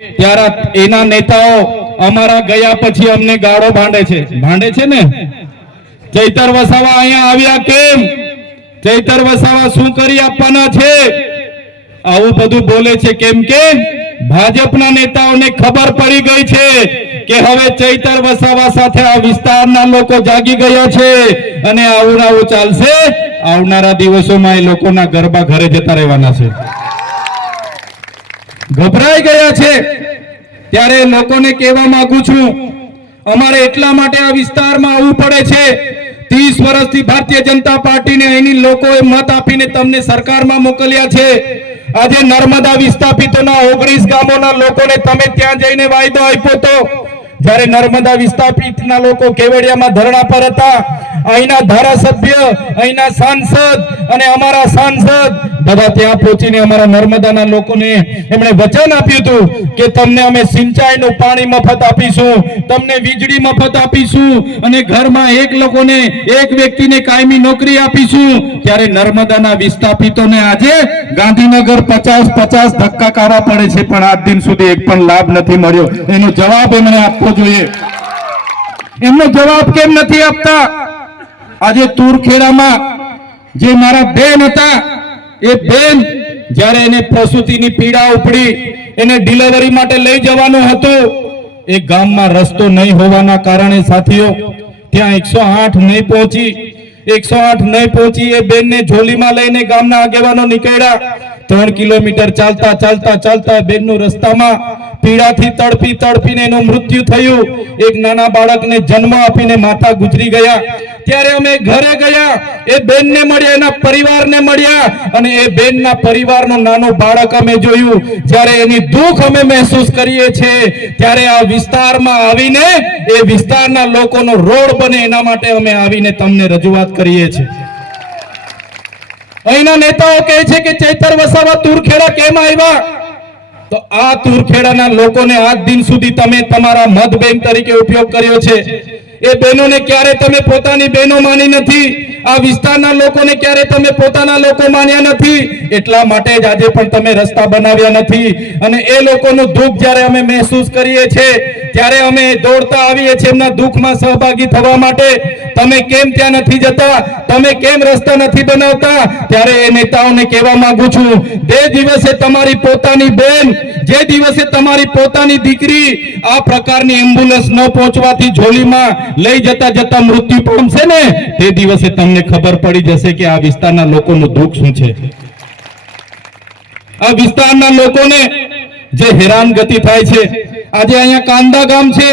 ત્યારે એના નેતાઓ અમારા ગયા પછી અમને ગાળો ભાંડે છે ને। ચૈતર વસાવા અહીંયા આવ્યા કેમ? ચૈતર વસાવા શું કરી આપવાના છે? આવું બધું બોલે છે કેમ કે ભાજપના નેતાઓને ખબર પડી ગઈ છે કે હવે ચૈતર વસાવા સાથે આ વિસ્તારના લોકો જાગી ગયા છે અને આવું ચાલશે। આવનારા દિવસોમાં એ લોકોના ગરબા ઘરે જતા રહેવાના છે। ગભરાઈ ગયા છે। ત્યારે લોકોને કહેવા માંગુ છું, અમારે એટલા માટે આ વિસ્તારમાં આવવું પડે છે। 30 વર્ષથી ભારતીય જનતા પાર્ટીને અહીંની લોકોએ મત આપીને તમને સરકારમાં મોકલ્યા છે। આજે નર્મદા વિસ્થાપિતોના 19 ગામોના લોકોને તમે ત્યાં જઈને વાયદો આપ્યો તો, જ્યારે નર્મદા વિસ્થાપિતના લોકો કેવડિયામાં ધરણા પર હતા, અહીંના ધારાસભ્ય, અહીંના સાંસદ અને અમારા સાંસદ બધા ત્યાં પહોંચીને અમારા નર્મદાના લોકોને એમણે વચન આપ્યું હતું કે તમને અમે સિંચાઈનું પાણી મફત આપીશું, તમને વીજળી મફત આપીશું અને ઘરમાં એક વ્યક્તિને કાયમી નોકરી આપીશું। ત્યારે નર્મદાના વિસ્થાપિતોને આજે ગાંધીનગર 50 ધક્કા ખાવા પડે છે, પણ આજ દિન સુધી એક પણ લાભ નથી મળ્યો। એનો જવાબ એમણે આપવો જોઈએ। એમનો જવાબ કેમ નથી આપતા? આજે તુરખેડામાં જે મારા બેન હતા, એ બેન જ્યારે એને પ્રસૂતિની પીડા ઉપડી, એને ડિલિવરી માટે લઈ જવાનું હતું, એ ગામમાં રસ્તો નહીં હોવાના કારણે સાથીઓ ત્યાં 108 નહીં પહોંચી। એ બેનને ઝોલીમાં લઈને ગામના આગેવાનો નીકળ્યા। 3 કિલોમીટર ચાલતા બેનનું રસ્તામાં પીડાથી તડપીને એનું મૃત્યુ થયું। એક નાના બાળકને જન્મ આપીને માતા ગુજરી ગયા। ત્યારે અમે ઘરે ગયા, એ બેનને મળ્યા, એના પરિવારને મળ્યા અને એ બેનના પરિવારનું નાનું બાળક અમે જોયું। જ્યારે એની દુઃખ અમે મહેસૂસ કરીએ છીએ, ત્યારે આ વિસ્તારમાં આવીને એ વિસ્તારના લોકોનો રોડ બને એના માટે અમે આવીને તમને રજૂઆત કરીએ છીએ। અહીંના નેતાઓ કહે છે કે ચૈતર વસાવા તુરખેડા કેમ આવ્યા? તો આ તુરખેડાના લોકોને આજ દિન સુધી તમે તમારા મત બેંક તરીકે ઉપયોગ કર્યો છે। એ બહેનોને ક્યારે તમે પોતાની બહેનો માની નથી, આ વિસ્તારના લોકોને ક્યારે તમે પોતાના લોકો માન્યા નથી। એટલા માટે જ આજે પણ તમે રસ્તા બનાવ્યા નથી અને એ લોકોનું દુઃખ જ્યારે અમે મહેસૂસ કરીએ છીએ, ત્યારે અમે દોડતા આવીએ છીએ એમના દુઃખમાં સહભાગી થવા માટે। તમે કેમ ત્યાં નથી જતા? તમે કેમ રસ્તા નથી બનાવતા? ત્યારે એ નેતાઓને કહેવા માંગુ છું, જે દિવસે તમારી પોતાની બેન, જે દિવસે તમારી પોતાની દીકરી આ પ્રકારની એમ્બ્યુલન્સ ન પહોંચવાથી ઝોલીમાં લઈ જતા મૃત્યુ પામશે ને, તે દિવસે તમને ખબર પડી જશે કે આ વિસ્તારના લોકોનું દુઃખ શું છે। આ વિસ્તારના લોકોને જે હેરાનગતિ થાય છે, આજે અહીંયા કાંદા ગામ છે।